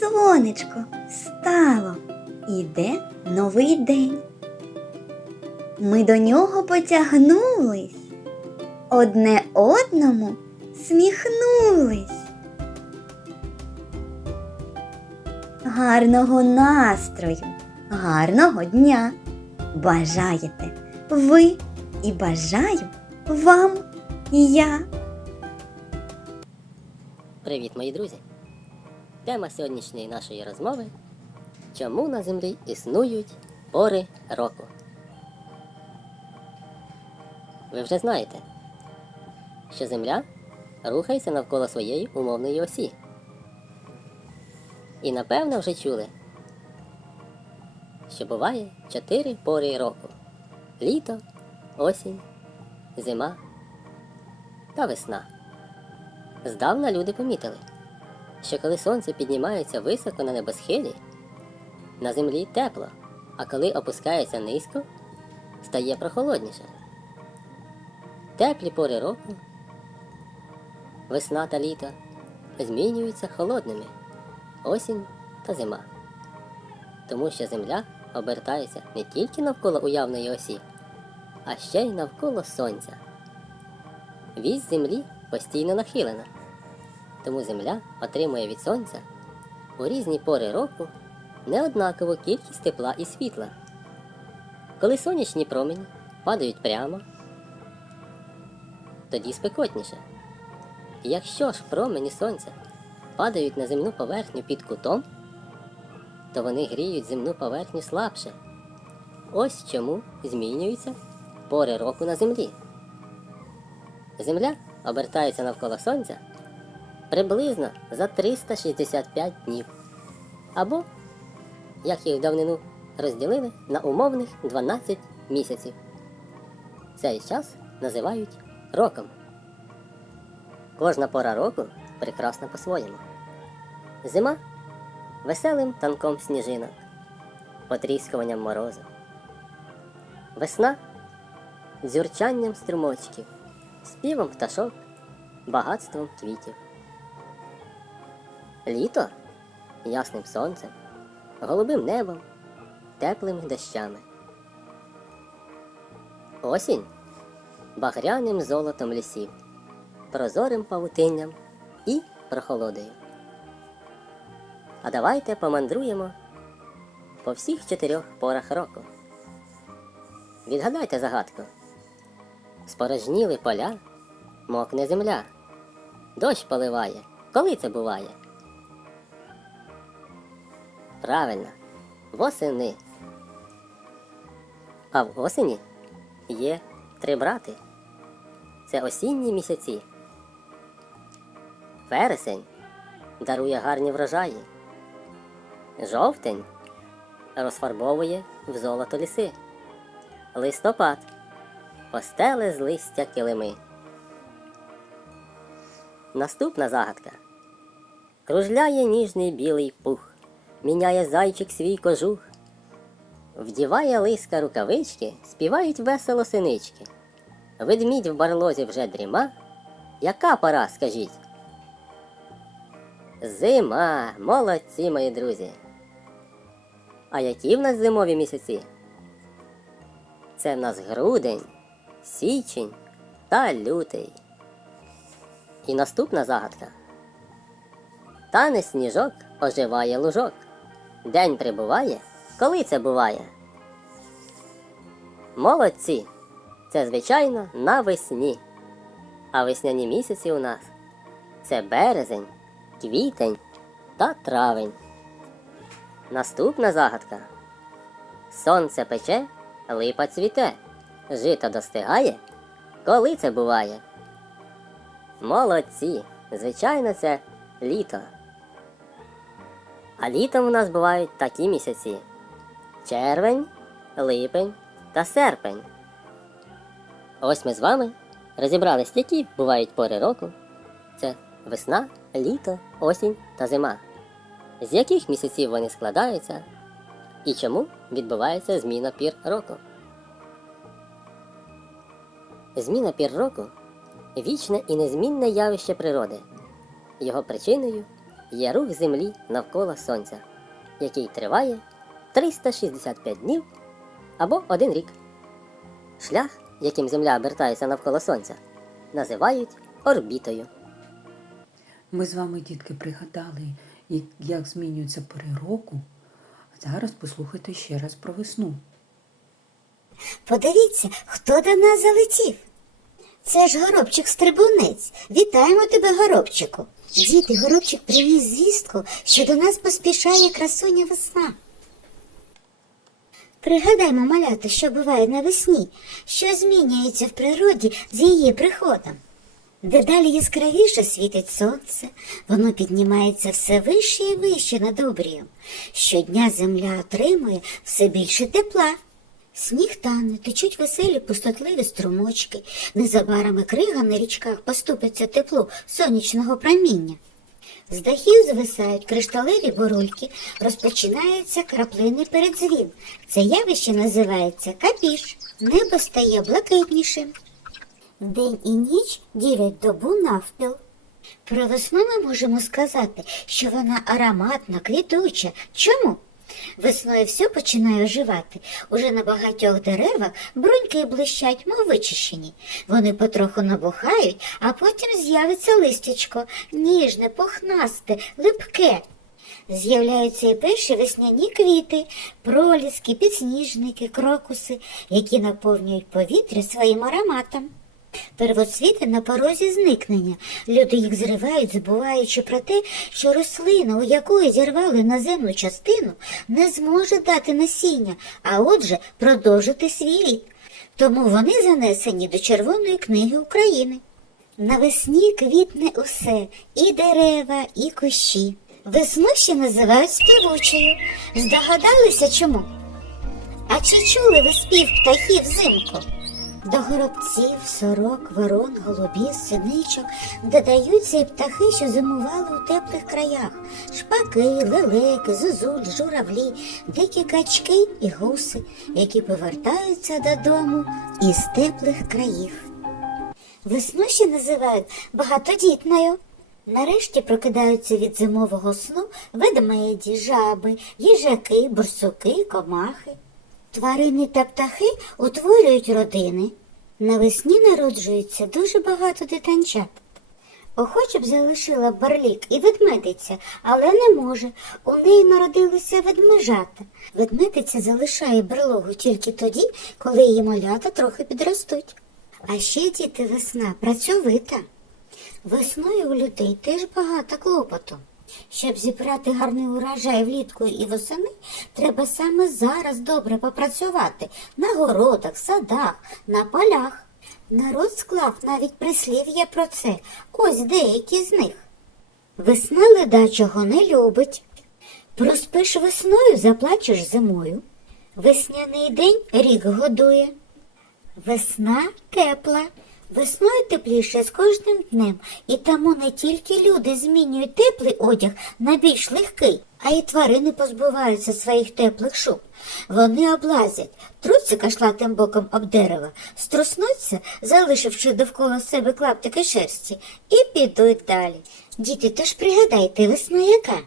сонечко стало, іде новий день. Ми до нього потягнулись, одне одному сміхнулись. Гарного настрою, гарного дня бажаєте ви і бажаю вам я. Привіт, мої друзі! Тема сьогоднішньої нашої розмови Чому на землі існують пори року? Ви вже знаєте, що Земля рухається навколо своєї умовної осі. І напевно вже чули, що буває чотири пори року: літо, осінь, зима та весна. Здавна люди помітили, що коли сонце піднімається високо на небосхилі, на землі тепло, а коли опускається низько, стає прохолодніше. Теплі пори року, весна та літо змінюються холодними, осінь та зима. Тому що земля обертається не тільки навколо уявної осі, а ще й навколо сонця. Вісь землі постійно нахилена, тому земля отримує від сонця у різні пори року неоднакову кількість тепла і світла. Коли сонячні промені падають прямо, тоді спекотніше. Якщо ж промені сонця падають на земну поверхню під кутом, то вони гріють земну поверхню слабше. Ось чому змінюються пори року на землі. Земля обертається навколо Сонця приблизно за 365 днів. Або, як їх давнину розділили на умовних 12 місяців. Цей час називають роком. Кожна пора року прекрасна по-своєму. Зима веселим танком сніжинок, потріскуванням морозу. Весна дзюрчанням струмочків співом пташок, багатством квітів. Літо ясним сонцем, голубим небом, теплими дощами. Осінь багряним золотом лісів, прозорим павутинням і прохолодою. А давайте помандруємо по всіх чотирьох порах року. Відгадайте загадку. Спорожніли поля, мокне земля. Дощ поливає. Коли це буває? Правильно, восени. А в осені є три брати. Це осінні місяці. Вересень дарує гарні врожаї. Жовтень розфарбовує в золото ліси. Листопад Постели з листя килими. Наступна загадка. Кружляє ніжний білий пух, міняє зайчик свій кожух. Вдіває лиска рукавички, співають весело синички. Ведмідь в барлозі вже дріма. Яка пора, скажіть? Зима, молодці, мої друзі. А які в нас зимові місяці? Це в нас грудень січень та лютий. І наступна загадка. Тане сніжок оживає лужок. День прибуває, коли це буває. Молодці! Це, звичайно, навесні. А весняні місяці у нас це березень, квітень та травень. Наступна загадка. Сонце пече, липа цвіте. Жито достигає? Коли це буває? Молодці! Звичайно, це літо. А літом у нас бувають такі місяці: червень, липень та серпень. Ось ми з вами розібрались, які бувають пори року. Це весна, літо, осінь та зима. З яких місяців вони складаються і чому відбувається зміна пір року. Зміна пір року вічне і незмінне явище природи. Його причиною є рух Землі навколо Сонця, який триває 365 днів або один рік. Шлях, яким Земля обертається навколо Сонця, називають орбітою. Ми з вами, дітки, пригадали, як змінюються пори року. Зараз послухайте ще раз про весну. Подивіться, хто до нас залетів. Це ж горобчик стрибунець. Вітаємо тебе, горобчику. Діти, горобчик приніс звістку, що до нас поспішає красуня весна. Пригадаймо, малята, що буває навесні, що змінюється в природі з її приходом. Дедалі яскравіше світить сонце, воно піднімається все вище і вище над обрієм. Щодня земля отримує все більше тепла. Сніг тане, течуть веселі пустотливі струмочки, незабаром і крига на річках поступиться теплу сонячного проміння. З дахів звисають кришталеві бурульки, розпочинається краплини передзвін. Це явище називається капіш. Небо стає блакитнішим. День і ніч ділять добу навпіл. Про весну ми можемо сказати, що вона ароматна, квітуча. Чому? Весною все починає оживати. Уже на багатьох деревах бруньки блищать, мов вичищені. Вони потроху набухають, а потім з'явиться листячко, ніжне, пухнасте, липке. З'являються і перші весняні квіти, проліски, підсніжники, крокуси, які наповнюють повітря своїм ароматом. Первоцвіти на порозі зникнення. Люди їх зривають, забуваючи про те, що рослина, у якої зірвали наземну частину, не зможе дати насіння, а отже продовжити свій рід. Тому вони занесені до Червоної книги України. Навесні квітне усе, і дерева, і кущі. Весну ще називають співучою. Здогадалися чому? А чи чули ви спів птахів взимку? До горобців, сорок, ворон, голубів, синичок додаються і птахи, що зимували у теплих краях. Шпаки, лелеки, зозуль, журавлі, дикі качки і гуси, які повертаються додому із теплих країв. Весну ще називають багатодітною. Нарешті прокидаються від зимового сну ведмеді, жаби, їжаки, бурсуки, комахи. Тварини та птахи утворюють родини. Навесні народжується дуже багато дитинчат. Охоче б залишила барлік і ведмедиця, але не може. У неї народилися ведмежата. Ведмедиця залишає берлогу тільки тоді, коли її малята трохи підростуть. А ще діти весна працьовита. Весною у людей теж багато клопоту. Щоб зібрати гарний урожай влітку і восени, треба саме зараз добре попрацювати на городах, садах, на полях. Народ склав навіть прислів'я про це. Ось деякі з них. Весна ледачого не любить. Проспиш весною, заплачеш зимою. Весняний день рік годує. Весна тепла. Весною тепліше з кожним днем, і тому не тільки люди змінюють теплий одяг на більш легкий, а й тварини позбуваються своїх теплих шуб. Вони облазять, труться кашлатим боком об дерево, струснуться, залишивши довкола себе клаптики шерсті, і підуть далі. Діти, тож пригадайте, весна яка?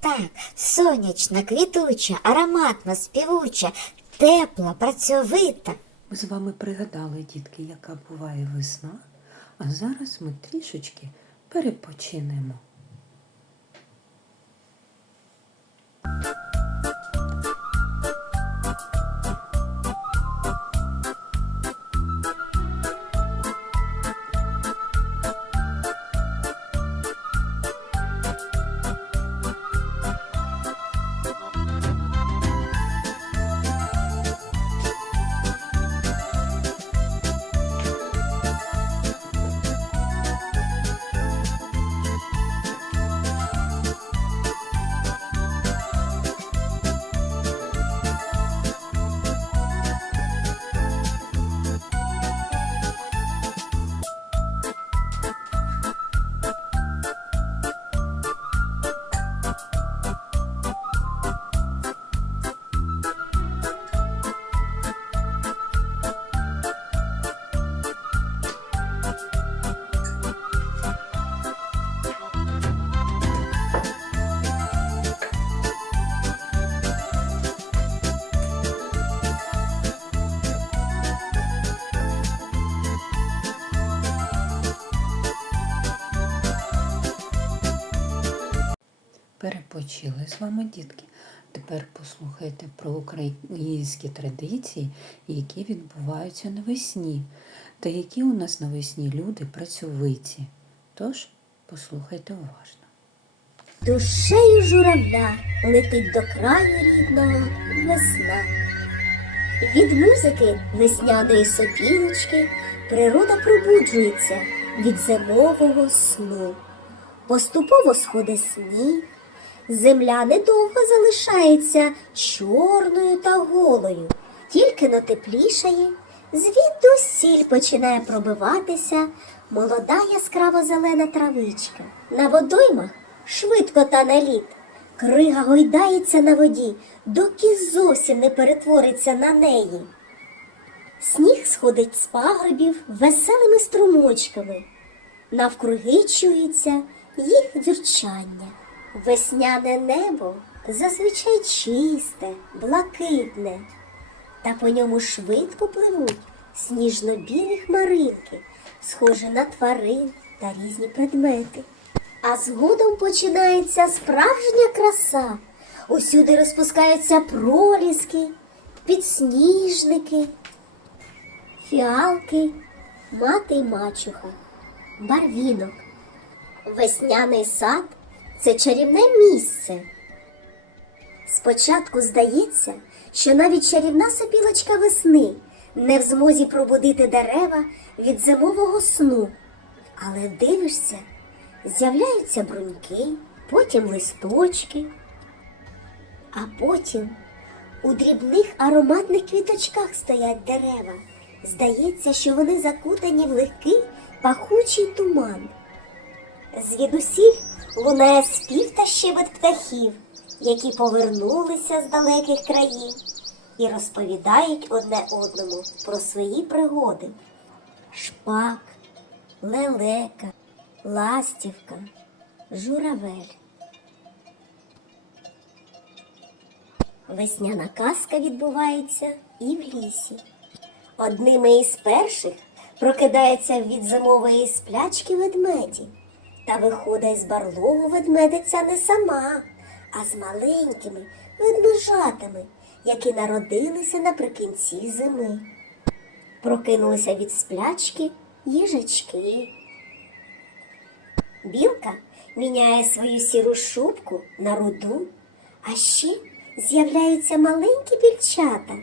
Так, сонячна, квітуча, ароматна, співуча, тепла, працьовита. Ми з вами пригадали, дітки, яка буває весна, а зараз ми трішечки перепочинемо. Перепочили з вами, дітки. Тепер послухайте про українські традиції, які відбуваються навесні, та які у нас навесні люди працьовиті. Тож послухайте уважно. Душею журавля летить до краю рідного весна. Від музики весняної сопілочки природа пробуджується від зимового сну. Поступово сходить сніг, земля недовго залишається чорною та голою, тільки но теплішає, звідусіль починає пробиватися молода яскраво зелена травичка. На водоймах швидко та на лід. Крига гойдається на воді, доки зовсім не перетвориться на неї. Сніг сходить з пагорбів веселими струмочками. Навкруги чується їх дзюрчання. Весняне небо зазвичай чисте, блакитне, та по ньому швидко пливуть сніжно-білі хмаринки, схожі на тварин та різні предмети. А згодом починається справжня краса. Усюди розпускаються проліски, підсніжники, фіалки, мати й мачуха, барвінок. Весняний сад це чарівне місце. Спочатку здається, що навіть чарівна сопілочка весни не в змозі пробудити дерева від зимового сну. Але дивишся, з'являються бруньки, потім листочки, а потім у дрібних ароматних квіточках стоять дерева. Здається, що вони закутані в легкий пахучий туман. Звідусіль лунає спів та щебет птахів, які повернулися з далеких країв і розповідають одне одному про свої пригоди. Шпак, лелека, ластівка, журавель. Весняна казка відбувається і в лісі. Одними із перших прокидається від зимової сплячки ведмеді. Та виходить з барлогу ведмедиця не сама, а з маленькими ведмежатами, які народилися наприкінці зими. Прокинулися від сплячки їжачки. Білка міняє свою сіру шубку на руду, а ще з'являються маленькі більчата.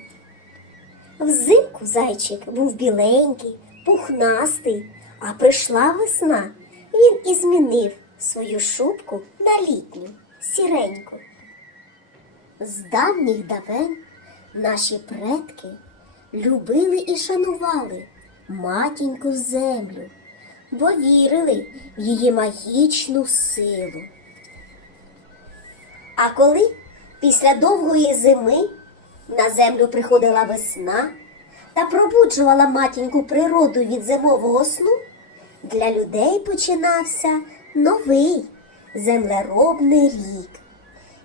Взимку зайчик був біленький, пухнастий, а прийшла весна. Він і змінив свою шубку на літню, сіреньку. З давніх давен наші предки любили і шанували матіньку землю, бо вірили в її магічну силу. А коли після довгої зими на землю приходила весна та пробуджувала матіньку природу від зимового сну, для людей починався новий землеробний рік,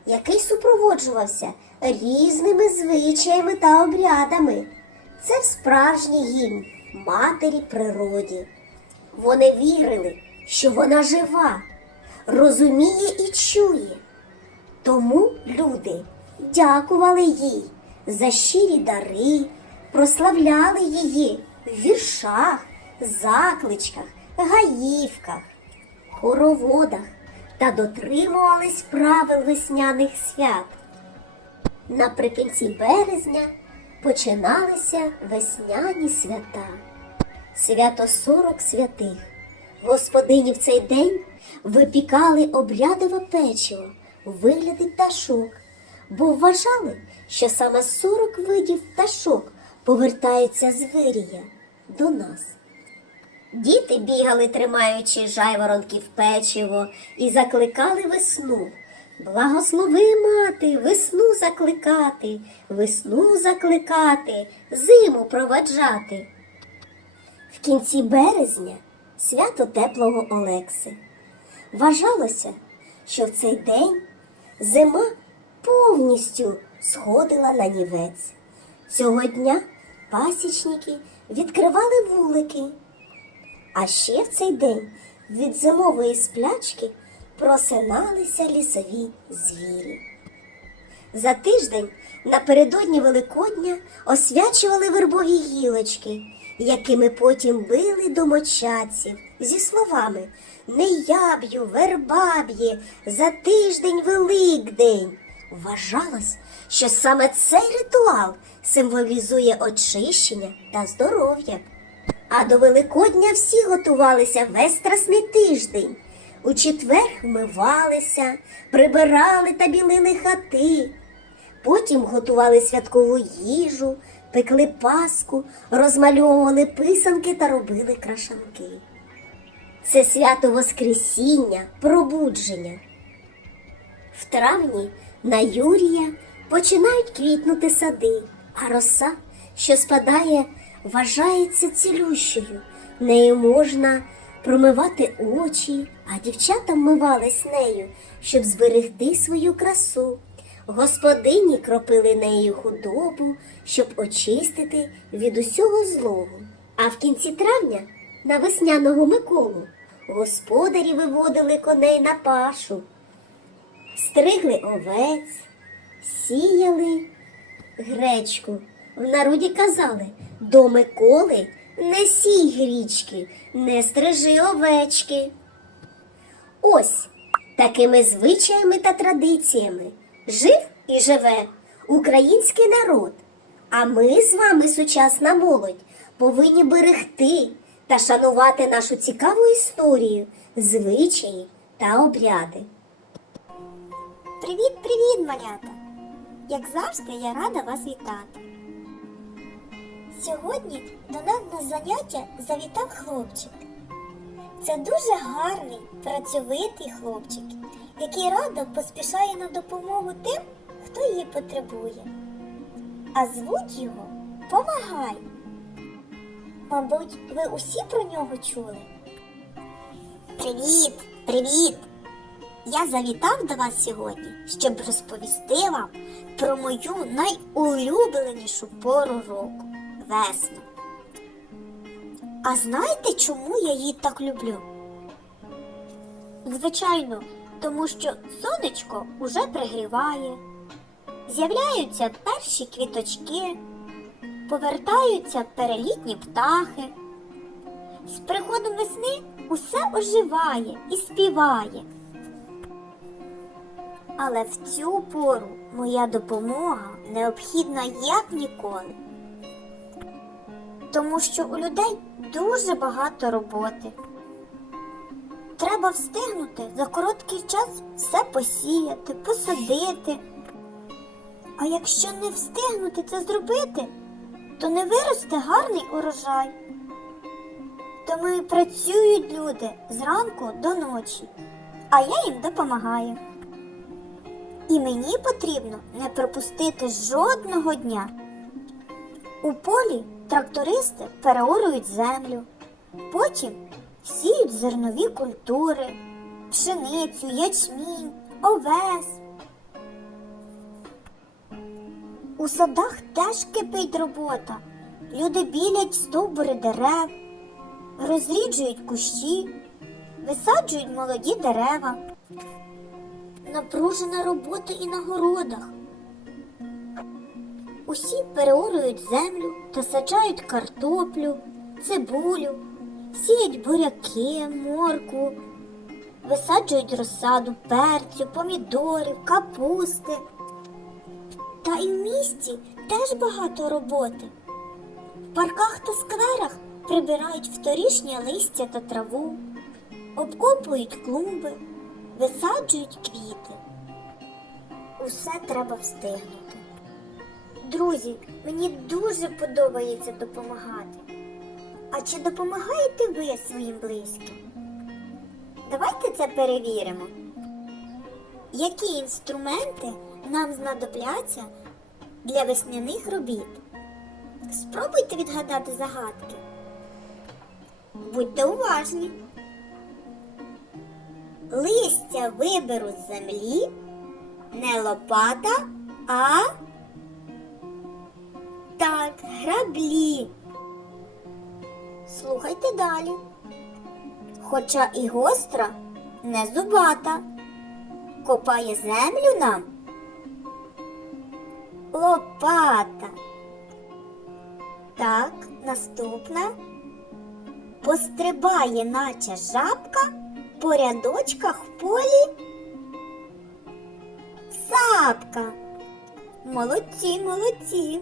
який супроводжувався різними звичаями та обрядами. Це справжній гімн матері природі. Вони вірили, що вона жива, розуміє і чує. Тому люди дякували їй за щирі дари, прославляли її в віршах, закличках, гаївках, хороводах та дотримувались правил весняних свят. Наприкінці березня починалися весняні свята. Свято сорок святих. Господині в цей день випікали обрядове печиво у вигляді пташок, бо вважали, що саме сорок видів пташок повертаються з вирія до нас. Діти бігали, тримаючи жайворонків печиво, і закликали весну. Благослови мати, весну закликати, весну закликати, зиму проваджати. В кінці березня свято теплого Олекси. Вважалося, що в цей день зима повністю сходила на нівець. Цього дня пасічники відкривали вулики. А ще в цей день від зимової сплячки просиналися лісові звірі. За тиждень напередодні Великодня освячували вербові гілочки, якими потім били домочадців зі словами Не яб'ю, вербаб'є, за тиждень Великдень. Вважалось, що саме цей ритуал символізує очищення та здоров'я. А до Великодня всі готувалися весь страсний тиждень. У четвер вмивалися, прибирали та білили хати. Потім готували святкову їжу, пекли паску, розмальовували писанки та робили крашанки. Це свято Воскресіння, пробудження. В травні на Юрія починають квітнути сади, а роса, що спадає, вважається цілющою. Нею можна промивати очі, а дівчата вмивались нею, щоб зберегти свою красу. Господині кропили нею худобу, щоб очистити від усього злого. А в кінці травня на весняного Миколу господарі виводили коней на пашу стригли овець, сіяли гречку. В народі казали до Миколи не сій грічки, не стрижи овечки. Ось такими звичаями та традиціями жив і живе український народ. А ми з вами, сучасна молодь, повинні берегти та шанувати нашу цікаву історію, звичаї та обряди. Привіт, привіт, малята! Як завжди, я рада вас вітати. Сьогодні до нас на заняття завітав хлопчик. Це дуже гарний, працьовитий хлопчик, який радо поспішає на допомогу тим, хто її потребує. А звуть його Помагай. Мабуть, ви усі про нього чули. Привіт, привіт! Я завітав до вас сьогодні, щоб розповісти вам про мою найулюбленішу пору року весну. А знаєте, чому я її так люблю? Звичайно, тому що сонечко уже пригріває, з'являються перші квіточки, повертаються перелітні птахи. З приходом весни усе оживає і співає. Але в цю пору моя допомога необхідна як ніколи. Тому що у людей дуже багато роботи. Треба встигнути за короткий час все посіяти, посадити. А якщо не встигнути це зробити, то не виросте гарний урожай. Тому і працюють люди зранку до ночі, а я їм допомагаю. І мені потрібно не пропустити жодного дня. У полі трактористи переорують землю, потім сіють зернові культури, пшеницю, ячмінь, овес. У садах теж кипить робота. Люди білять стовбури дерев, розріджують кущі, висаджують молоді дерева напружена робота і на городах. Усі переорують землю та саджають картоплю, цибулю, сіють буряки, моркву, висаджують розсаду перцю, помідорів, капусти. Та і в місті теж багато роботи. В парках та скверах прибирають вторішнє листя та траву, обкопують клумби висаджують квіти. Усе треба встигнути. Друзі, мені дуже подобається допомагати. А чи допомагаєте ви своїм близьким? Давайте це перевіримо. Які інструменти нам знадобляться для весняних робіт? Спробуйте відгадати загадки. Будьте уважні листя виберу з землі, не лопата, а так, граблі. Слухайте далі. Хоча і гостра, не зубата. Копає землю нам. Лопата. Так, наступна. Пострибає, наче жабка, по рядочках в полі. Сапка. Молодці, молодці.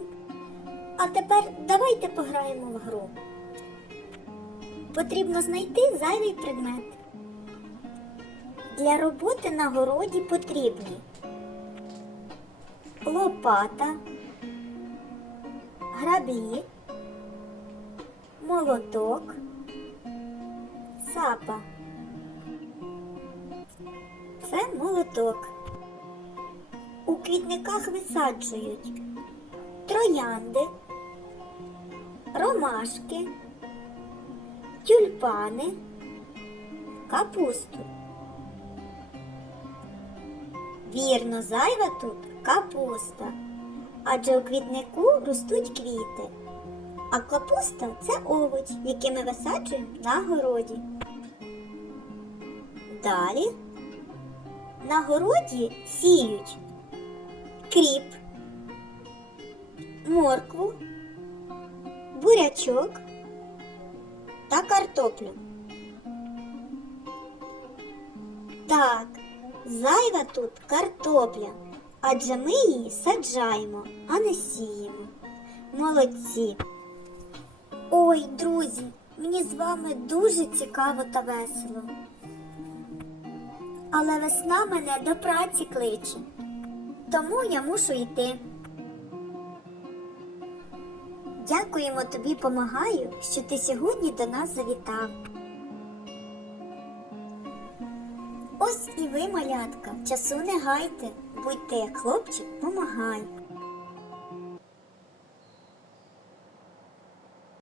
А тепер давайте пограємо в гру. Потрібно знайти зайвий предмет. Для роботи на городі потрібні лопата, граблі, молоток, сапа. Це молоток. У квітниках висаджують троянди, ромашки, тюльпани, капусту. Вірно, зайва тут капуста, адже у квітнику ростуть квіти. А капуста це овоч, який ми висаджуємо на городі. Далі на городі сіють кріп, моркву, бурячок та картоплю. Так, зайва тут картопля, адже ми її саджаємо, а не сіємо. Молодці. Ой, друзі, мені з вами дуже цікаво та весело. Але весна мене до праці кличе, тому я мушу йти. Дякуємо тобі, помагаю, що ти сьогодні до нас завітав. Ось і ви, малятка, часу не гайте, будьте як хлопчик, помагай.